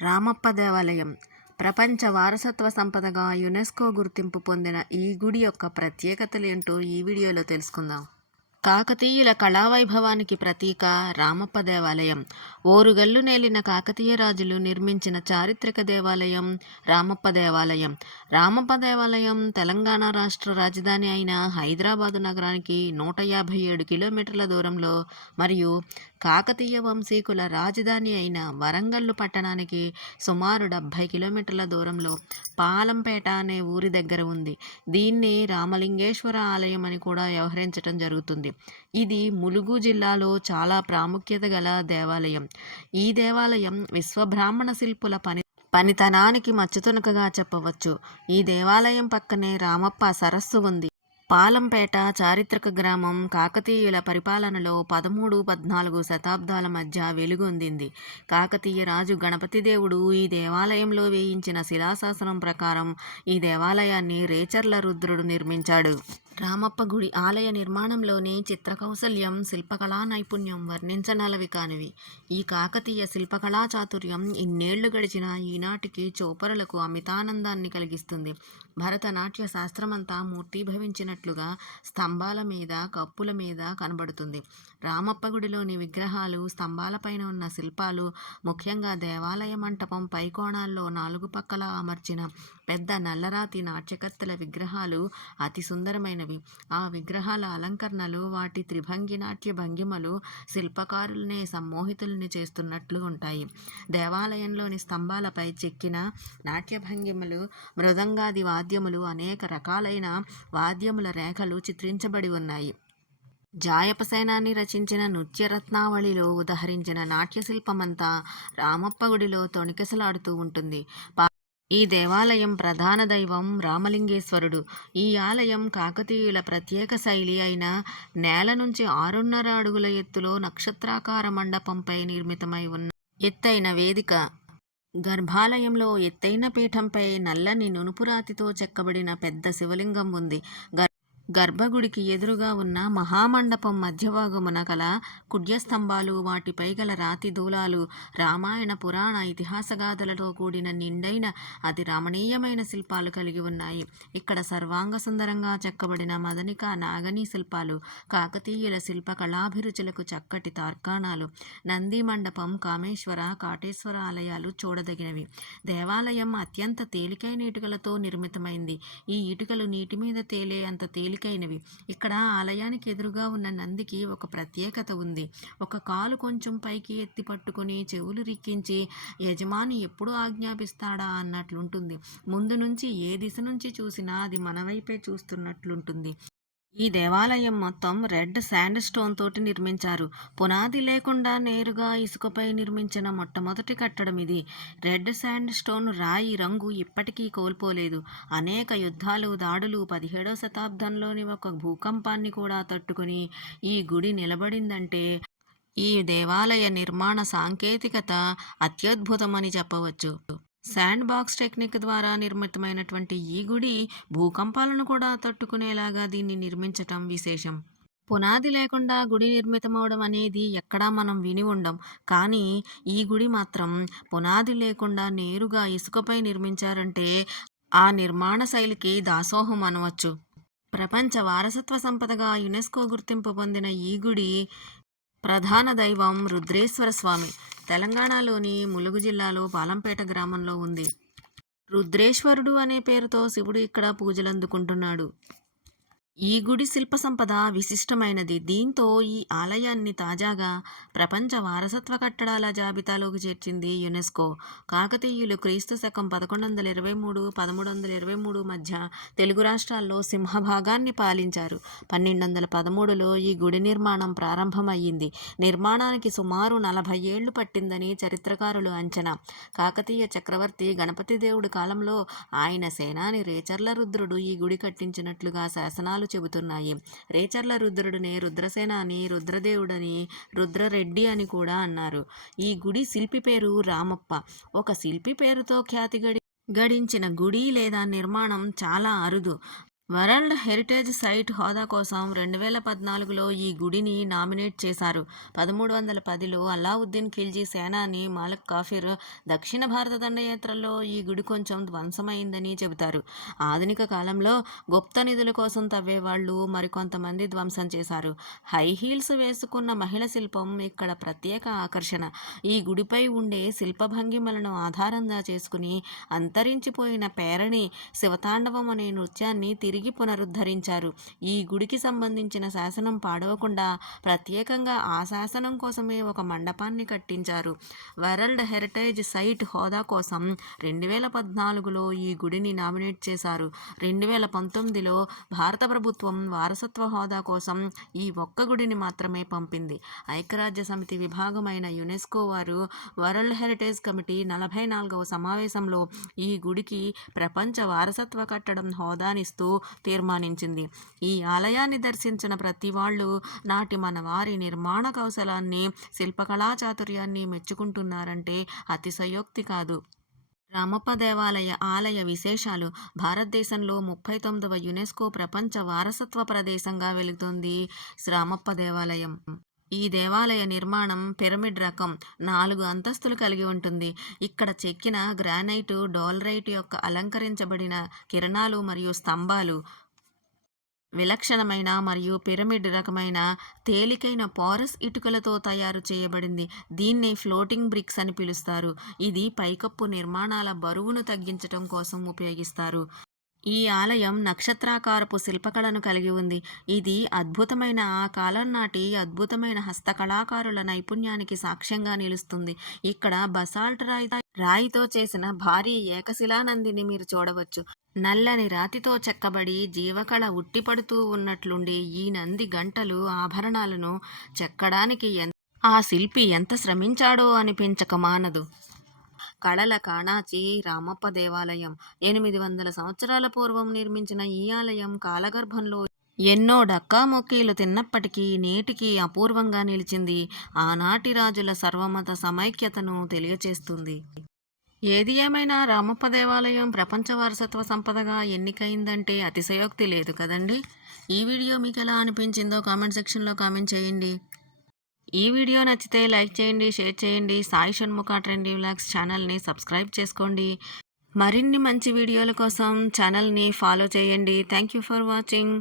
రామప్ప దేవాలయం ప్రపంచ వారసత్వ సంపదగా యునెస్కో గుర్తింపు పొందిన ఈ గుడి యొక్క ప్రత్యేకతలేంటో ఈ వీడియోలో తెలుసుకుందాం. కాకతీయుల కళావైభవానికి ప్రతీక రామప్ప దేవాలయం. ఓరుగల్లు నేలిన కాకతీయ రాజులు నిర్మించిన చారిత్రక దేవాలయం రామప్ప దేవాలయం. రామప్ప దేవాలయం తెలంగాణ రాష్ట్ర రాజధాని అయిన హైదరాబాదు నగరానికి 157 కిలోమీటర్ల దూరంలో మరియు కాకతీయ వంశీకుల రాజధాని అయిన వరంగల్లు పట్టణానికి సుమారు 70 కిలోమీటర్ల దూరంలో పాలంపేట అనే ఊరి దగ్గర ఉంది. దీన్ని రామలింగేశ్వర ఆలయం అని కూడా వ్యవహరించటం జరుగుతుంది. ఇది ములుగు జిల్లాలో చాలా ప్రాముఖ్యత గల దేవాలయం. ఈ దేవాలయం విశ్వబ్రాహ్మణ శిల్పుల పనితనానికి మచ్చుతునకగా చెప్పవచ్చు. ఈ దేవాలయం పక్కనే రామప్ప సరస్సు ఉంది. పాలంపేట చారిత్రక గ్రామం కాకతీయుల పరిపాలనలో 13-14 శతాబ్దాల మధ్య వెలుగొందింది. కాకతీయ రాజు గణపతి దేవుడు ఈ దేవాలయంలో వేయించిన శిలాశాసనం ప్రకారం ఈ దేవాలయాన్ని రేచర్ల రుద్రుడు నిర్మించాడు. రామప్ప గుడి ఆలయ నిర్మాణంలోని చిత్రకౌశల్యం, శిల్పకళా నైపుణ్యం వర్ణించనలవి కానివి. ఈ కాకతీయ శిల్పకళా చాతుర్యం ఇన్నేళ్లు గడిచినా ఈనాటికి చూపరులకు అమితానందాన్ని కలిగిస్తుంది. భరతనాట్య శాస్త్రమంతా మూర్తీభవించినట్లుగా స్తంభాల మీద, కప్పుల మీద కనబడుతుంది. రామప్ప గుడిలోని విగ్రహాలు, స్తంభాలపైన ఉన్న శిల్పాలు, ముఖ్యంగా దేవాలయ మంటపం పైకోణాల్లో 4 పక్కలా అమర్చిన పెద్ద నల్లరాతి నాట్యకత్తెల విగ్రహాలు అతి సుందరమైనవి. ఆ విగ్రహాల అలంకరణలు, వాటి త్రిభంగి నాట్య భంగిమలు శిల్పకారులనే సమ్మోహితుల్ని చేస్తున్నట్లు ఉంటాయి. దేవాలయంలోని స్తంభాలపై చెక్కిన నాట్య భంగిమలు, మృదంగాది వాద్యములు, అనేక రకాలైన వాద్యముల రేఖలు చిత్రించబడి ఉన్నాయి. జాయపసేనాని రచించిన నృత్యరత్నావళిలో ఉదహరించిన నాట్యశిల్పమంతా రామప్ప గుడిలో తొణికిసలాడుతూ ఉంటుంది. ఈ దేవాలయం ప్రధాన దైవం రామలింగేశ్వరుడు. ఈ ఆలయం కాకతీయుల ప్రత్యేక శైలి అయిన నేల నుంచి 6.5 అడుగుల ఎత్తులో నక్షత్రాకార మండపంపై నిర్మితమై ఉన్న ఎత్తైన వేదిక. గర్భాలయంలో ఎత్తైన పీఠంపై నల్లని నునుపురాతితో చెక్కబడిన పెద్ద శివలింగం ఉంది. గర్భగుడికి ఎదురుగా ఉన్న మహామండపం మధ్యభాగమున కల కుడ్యస్తంభాలు, వాటిపై గల రాతి దూలాలు రామాయణ పురాణ ఇతిహాసగాథలతో కూడిన నిండైన అతి రమణీయమైన శిల్పాలు కలిగి ఉన్నాయి. ఇక్కడ సర్వాంగ సుందరంగా చెక్కబడిన మదనిక, నాగనీ శిల్పాలు కాకతీయుల శిల్ప కళాభిరుచులకు చక్కటి తార్కాణాలు. నంది మండపం, కామేశ్వర, కాటేశ్వర ఆలయాలు చూడదగినవి. దేవాలయం అత్యంత తేలికైన ఇటుకలతో నిర్మితమైంది. ఈ ఇటుకలు నీటి మీద తేలే అంత తేలికైనవి. ఇక్కడ ఆలయానికి ఎదురుగా ఉన్న నందికి ఒక ప్రత్యేకత ఉంది. ఒక కాలు కొంచెం పైకి ఎత్తి పట్టుకుని చెవులు రిక్కించి యజమాని ఎప్పుడు ఆజ్ఞాపిస్తాడా అన్నట్లుంటుంది. ముందు నుంచి ఏ దిశ నుంచి చూసినా అది మన వైపే చూస్తున్నట్లుంటుంది. ఈ దేవాలయం మొత్తం రెడ్ శాండ్ స్టోన్ తోటి నిర్మించారు. పునాది లేకుండా నేరుగా ఇసుకపై నిర్మించిన మొట్టమొదటి కట్టడం ఇది. రెడ్ శాండ్ స్టోన్ రాయి రంగు ఇప్పటికీ కోల్పోలేదు. అనేక యుద్ధాలు, దాడులు, 17వ శతాబ్దంలోని ఒక భూకంపాన్ని కూడా తట్టుకుని ఈ గుడి నిలబడిందంటే ఈ దేవాలయ నిర్మాణ సాంకేతికత అత్యద్భుతమని చెప్పవచ్చు. శాండ్ బాక్స్ టెక్నిక్ ద్వారా నిర్మితమైనటువంటి ఈ గుడి భూకంపాలను కూడా తట్టుకునేలాగా దీన్ని నిర్మించటం విశేషం. పునాది లేకుండా గుడి నిర్మితమవడం అనేది ఎక్కడా మనం విని ఉండం. కానీ ఈ గుడి మాత్రం పునాది లేకుండా నేరుగా ఇసుకపై నిర్మించారంటే ఆ నిర్మాణ శైలికి దాసోహం అనవచ్చు. ప్రపంచ వారసత్వ సంపదగా యునెస్కో గుర్తింపు పొందిన ఈ గుడి ప్రధాన దైవం రుద్రేశ్వర స్వామి. తెలంగాణలోని ములుగు జిల్లాలో పాలంపేట గ్రామంలో ఉంది. రుద్రేశ్వరుడు అనే పేరుతో శివుడు ఇక్కడ పూజలందుకుంటున్నాడు. ఈ గుడి శిల్ప సంపద విశిష్టమైనది. దీంతో ఈ ఆలయాన్ని తాజాగా ప్రపంచ వారసత్వ కట్టడాల జాబితాలోకి చేర్చింది యునెస్కో. కాకతీయులు క్రీస్తు శకం 1123-1323 మధ్య తెలుగు రాష్ట్రాల్లో సింహభాగాన్ని పాలించారు. 1213లో ఈ గుడి నిర్మాణం ప్రారంభమయ్యింది. నిర్మాణానికి సుమారు 40 ఏళ్లు పట్టిందని చరిత్రకారులు అంచనా. కాకతీయ చక్రవర్తి గణపతి దేవుడి కాలంలో ఆయన సేనాని రేచర్ల రుద్రుడు ఈ గుడి కట్టించినట్లుగా శాసనాలు చెబుతున్నాయి. రేచర్ల రుద్రుడిని రుద్రసేనాని, రుద్రదేవుడని, రుద్రరెడ్డి అని కూడా అన్నారు. ఈ గుడి శిల్పి పేరు రామప్ప. ఒక శిల్పి పేరుతో ఖ్యాతి గడించిన గుడి లేదా నిర్మాణం చాలా అరుదు. వరల్డ్ హెరిటేజ్ సైట్ హోదా కోసం 2014లో ఈ గుడిని నామినేట్ చేశారు. 1310లో అలావుద్దీన్ ఖిల్జీ సేనాని మాలిక్ కాఫిర్ దక్షిణ భారత దండయాత్రల్లో ఈ గుడి కొంచెం ధ్వంసమైందని చెబుతారు. ఆధునిక కాలంలో గుప్త నిధుల కోసం తవ్వేవాళ్ళు మరికొంతమంది ధ్వంసం చేశారు. హై హీల్స్ వేసుకున్న మహిళ శిల్పం ఇక్కడ ప్రత్యేక ఆకర్షణ. ఈ గుడిపై ఉండే శిల్పభంగిమలను ఆధారంగా చేసుకుని అంతరించిపోయిన పేరణి శివతాండవం అనే నృత్యాన్ని తిరిగి పునరుద్ధరించారు. ఈ గుడికి సంబంధించిన శాసనం పాడవకుండా ప్రత్యేకంగా ఆ శాసనం కోసమే ఒక మండపాన్ని కట్టించారు. వరల్డ్ హెరిటేజ్ సైట్ హోదా కోసం 2014లో ఈ గుడిని నామినేట్ చేశారు. 2019లో భారత ప్రభుత్వం వారసత్వ హోదా కోసం ఈ ఒక్క గుడిని మాత్రమే పంపింది. ఐక్యరాజ్య సమితి విభాగమైన యునెస్కో వారు వరల్డ్ హెరిటేజ్ కమిటీ 44వ సమావేశంలో ఈ గుడికి ప్రపంచ వారసత్వ కట్టడం హోదానిస్తూ తీర్మానించింది. ఈ ఆలయాన్ని దర్శించిన ప్రతి వాళ్ళు నాటి మన వారి నిర్మాణ కౌశలాన్ని, శిల్పకళా చాతుర్యాన్ని మెచ్చుకుంటున్నారంటే అతిశయోక్తి కాదు. రామప్ప దేవాలయ ఆలయ విశేషాలు. భారతదేశంలో 39వ యునెస్కో ప్రపంచ వారసత్వ ప్రదేశంగా వెలుగుతోంది రామప్ప దేవాలయం. ఈ దేవాలయ నిర్మాణం పిరమిడ్ రకం 4 అంతస్తులు కలిగి ఉంటుంది. ఇక్కడ చెక్కిన గ్రానైటు, డోలరైట్ యొక్క అలంకరించబడిన కిరణాలు మరియు స్తంభాలు విలక్షణమైన మరియు పిరమిడ్ రకమైన తేలికైన పోరస్ ఇటుకలతో తయారు చేయబడింది. దీన్నే ఫ్లోటింగ్ బ్రిక్స్ అని పిలుస్తారు. ఇది పైకప్పు నిర్మాణాల బరువును తగ్గించడం కోసం ఉపయోగిస్తారు. ఈ ఆలయం నక్షత్రాకారపు శిల్పకళను కలిగి ఉంది. ఇది అద్భుతమైన ఆ కాలం నాటి అద్భుతమైన హస్తకళాకారుల నైపుణ్యానికి సాక్ష్యంగా నిలుస్తుంది. ఇక్కడ బసాల్ట్ రాయితో చేసిన భారీ ఏకశిలానందిని మీరు చూడవచ్చు. నల్లని రాతితో చెక్కబడి జీవకళ ఉట్టిపడుతూ ఉన్నట్లుండే ఈ నంది గంటలు, ఆభరణాలను చెక్కడానికి ఆ శిల్పి ఎంత శ్రమించాడో అనిపించక మానదు. కళల కాణాచి రామప్ప దేవాలయం 800 సంవత్సరాల పూర్వం నిర్మించిన ఈ ఆలయం కాలగర్భంలో ఎన్నో డక్కామొక్కీలు తిన్నప్పటికీ నేటికి అపూర్వంగా నిలిచింది. ఆనాటి రాజుల సర్వమత సమైక్యతను తెలియచేస్తుంది. ఏది ఏమైనా రామప్ప దేవాలయం ప్రపంచ వారసత్వ సంపదగా ఎన్నికైందంటే అతిశయోక్తి లేదు కదండి. ఈ వీడియో మీకు ఎలా అనిపించిందో కామెంట్ సెక్షన్లో కామెంట్ చేయండి. ఈ వీడియో నచ్చితే లైక్ చేయండి, షేర్ చేయండి. సాయి షణ్ముఖ ట్రెండీ వ్లాగ్స్ ఛానల్ని సబ్స్క్రైబ్ చేసుకోండి. మరిన్ని మంచి వీడియోల కోసం ఛానల్ని ఫాలో చేయండి. Thank you for watching.